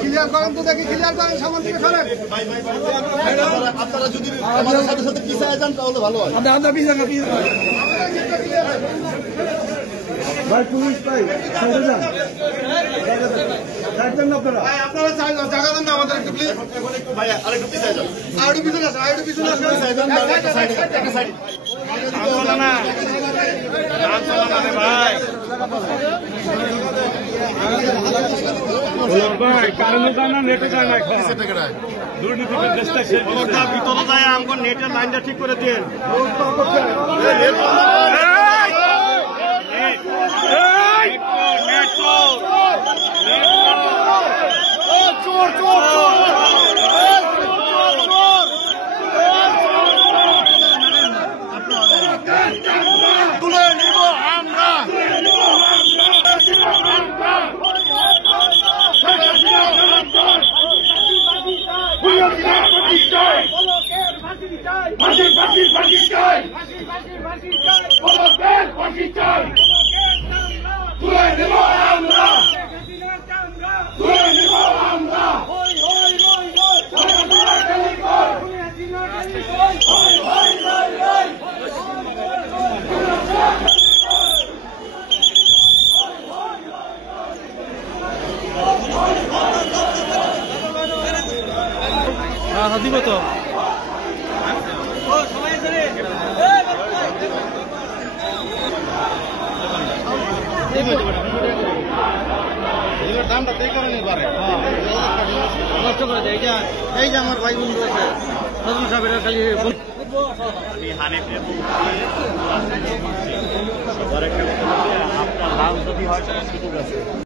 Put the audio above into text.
Clear করেন তো, দেখি ক্লিয়ার করেন, সামনে থেকে সরেন। আপনারা যদি আমাদের সাথে সাথে পিছায় যান তাহলে ভালো হয়। আমরা পিছান না, পিছান ভাই, পুলিশ ভাই সাইডে যান, সাইড দেন না আপনারা। আপনারা জায়গা দেন না আমাদের একটু প্লিজ। ভাই আরেকটু পিছায় যান, আরেকটু পিছনে আসেন, আরেকটু পিছনে আসেন, পিছায় যান, একটা সাইড, একটা সাইড। চলা না, চলা না রে ভাই। ভাই কারণ জানা নেটে জানা কিসে টাকা দুর্নীতি দেশটা শেষ ওটা ভিতরে যায় আমগো নেটের লাইনটা ঠিক করে দেন। তুলে নিব আমরা, দিব তো দামটা এই কারণে পারে নষ্ট করে দেয়। এই যে আমার ভাই বন্ধু আছে নজরুল সাহেবের খালি আমি হানিফের সবার একটা আপনার লাভ যদি হয়